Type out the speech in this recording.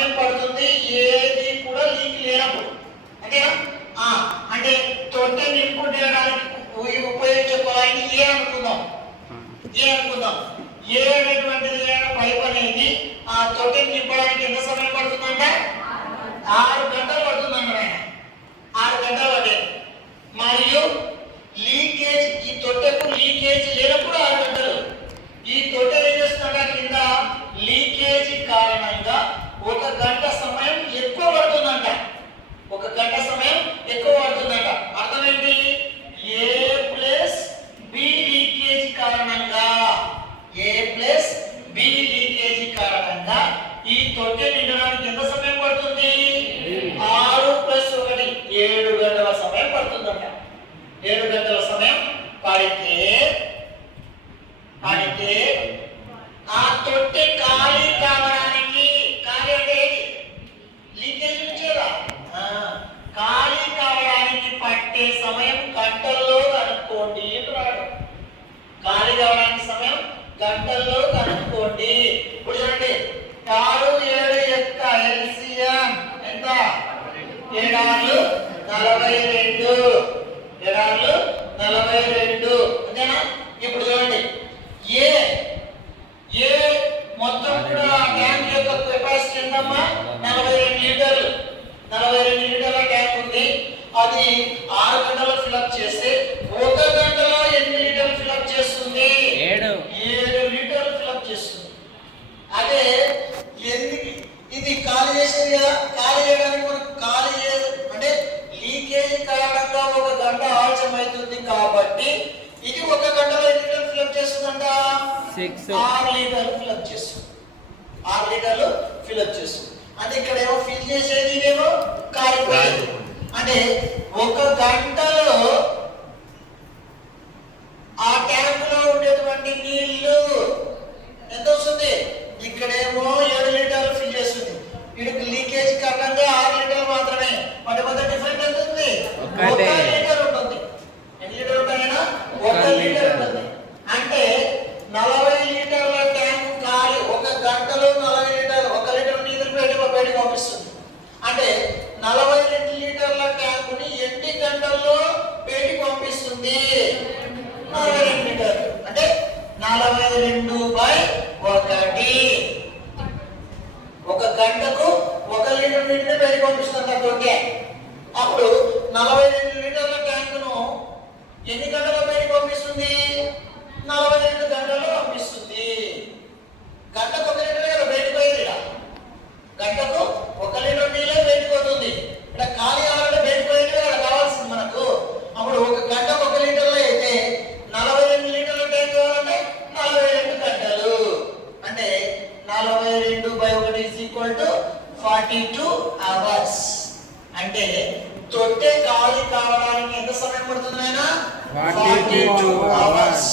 సమయం పడుతుంది ఏది కూడా లీక్ లేనప్పుడు. అంతేనా? అంటే తొట్టె నింపుకోవడానికి ఉపయోగించే కుళాయిని ఏ అనుకుందాం. ఏ అనేటువంటిది పైప్ అనేది ఆ తొట్టెని నింపడానికి ఎంత సమయం పడుతుందంట? 6 గంటలు పడుతుందంట. 6 గంటలు పడేది. మరియు లీకేజ్, ఈ తొట్టెకు లీకేజ్ లేనప్పుడు 6 గంటలు. ఈ తొట్టె ఏం చేస్తుందంట, కింద లీకేజ్ కారణంగా 1 గంట సమయం ఎక్కువ పడుతుందంట. 1 గంట సమయం ఎక్కువ పడుతుందంట. అర్థమేంటి? ఏ ప్లస్ బి లీకేజ్ కారణంగా, ఏ ప్లస్ బి లీకేజ్ కారణంగా ఈ తొట్టె నిండడానికి ఎంత సమయం పడుతుంది? 6 + 1 7 గంటల సమయం పడుతుందంట. 7 గంటల సమయం పడితే ఆ తొట్టె ఖాళీ కావడానికి, ఖాళీ అంటే లీకేజ్ నుంచి కదా, ఖాళీ కావడానికి పట్టే సమయం గంటల్లో కనుక్కోండి అంటున్నాడు. ఖాళీ కావడానికి సమయం గంటల్లో కనుక్కోండి. ఇప్పుడు చూడండి, 6 7 యొక్క ఎల్సిఎం ఎంత? 7 42. 7 42 అంతేనా? ఇప్పుడు చూడండి, ఏ మొత్తం కూడా ట్యాంక్ యొక్క కెపాసిటీ ఎంతమ్మా? 42 లీటర్లు. 42 లీటర్ల ట్యాంక్ ఉంది. అది 6 గంటలు ఫిల్అప్ చేస్తే 1 గంటలో ఎన్ని లీటర్లు ఫిల్అప్ చేస్తుంది? 7 లీటర్లు ఫిల్అప్ చేస్తుంది. అదే ఇది ఖాళీ చేసేది కదా. ఖాళీ చేయడానికి మనకు అంటే లీకేజ్ కారణంగా 1 గంట ఆలస్యం అవుతుంది కాబట్టి ఇది 1 గంటలో ఎన్ని లీటర్లు ఫిల్అప్ చేస్తుందంట? 6 లీటర్లు ఫిల్అప్ చేస్తుంది. 6 లీటర్లు ఫిల్అప్ చేస్తుంది. అంటే ఇక్కడ ఏమో ఫిల్ చేసేది, ఇదేమో కాలిపోయేది. అంటే 1 గంటలో ఆ ట్యాంక్ లో ఉండేటువంటి నీళ్లు ఎంత వస్తుంది? ఇక్కడేమో 7 లీటర్లు ఫిల్ చేస్తుంది. వీడికి లీకేజ్ కారణంగా 6 లీటర్లు మాత్రమే. వాటి మధ్య డిఫరెంట్ ఎంత ఉంది? 1 లీటర్ ఉంటుంది. ఎన్ని లీటర్లు ఉంటాయన్నా? 1 లీటర్ ఉంటుంది. అంటే 40 లీటర్ల ట్యాంక్ ఖాళీ. 1 గంటలో 40 లీటర్లు, 1 లీటర్ నీరు బయటకు పంపిస్తుంది. అంటే 42 లీటర్ల ట్యాంకుని ఎన్ని గంటల్లో బయటికి పంపిస్తుంది? 42 లీటర్లు. అంటే 42/1. 1 గంటకు 1 లీటర్ నీటిని బయటకు పంపిస్తుంది అంటే అప్పుడు 42 లీటర్ల ట్యాంకును ఎన్ని గంటల్లో బయటకు పంపిస్తుంది? 42 గంటల్లో పంపిస్తుంది. గంటకు 1 లీటర్ కదా బయటకు పోయేది. గంటకు 1 లీటర్ నీళ్ళే బయటకు పోతుంది. ఇక్కడ ఖాళీ అవ్వాలంటే బయటకు పోయేది కదా కావాల్సింది మనకు. అప్పుడు 1 గంటకు 1 లీటర్లో అయితే 42 లీటర్ల ట్యాంక్ కావాలంటే 42 గంటలు. అంటే 42/1 = 42 అవర్స్. అంటే తొట్టె ఖాళీ కావడానికి ఎంత సమయం పడుతుంది? 42 అవర్స్.